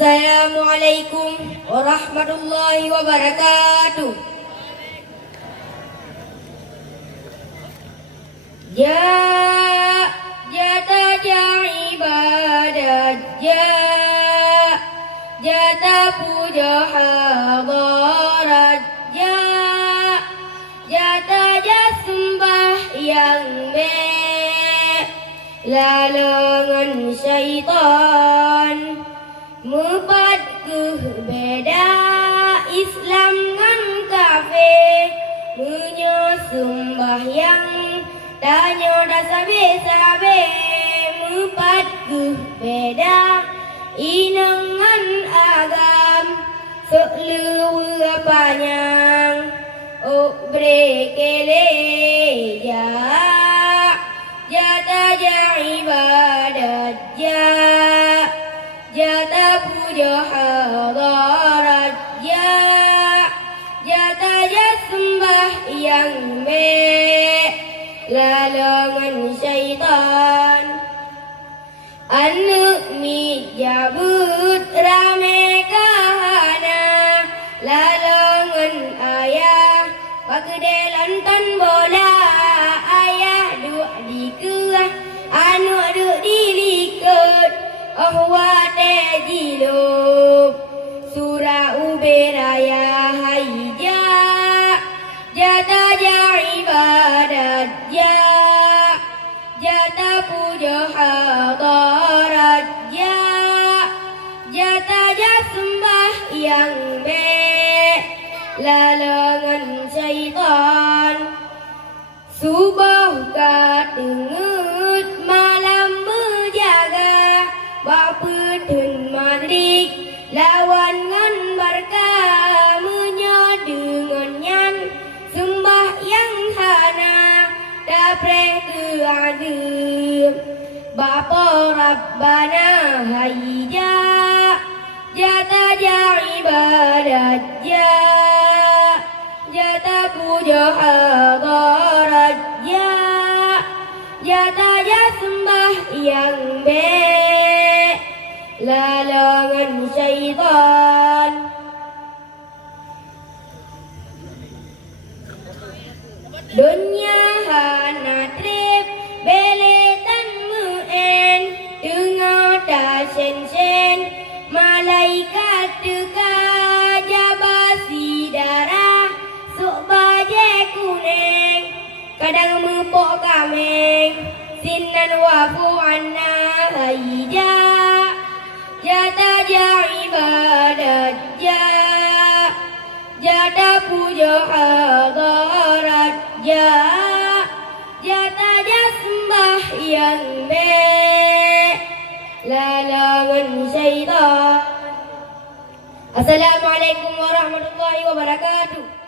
Assalamualaikum warahmatullahi wabarakatuh. Jata ibadat jata puja hadarat jata sembah yang lalangan syaitan mepat ke beda Islam ngan kafir menyembah yang tanya dah sabe mepat ke beda inangan agam seluruh panjang brekele jata ibadat jata puja hadarat jata sembah yang lalangan syaitan anak mi jabut rame kahana lalangan ayah pagedelan tan bola ayah duk dikeah anu duk dilikut ahwate jiluk surah uberaya haija jata ibadat jata puja hadarat jata sembah yang lalangan syaitan subuh kadengut malam menjaga bapa dan madrik lawan ngan barkah dengan nyan sembah yang hana dapre ke adib bapa rabbana haija jata ibadat jata puja hadarat jata sembah yang lalangan syaitan dunia hana trip beletan muen tengah dah sen malaikat teka jabasi darah sok baje kuning kadang mepok kameng sinan wafu anna haija jata ibadat jata puja hadarat jata sembah yang lalangan syaitan. Assalamualaikum warahmatullahi wabarakatuh.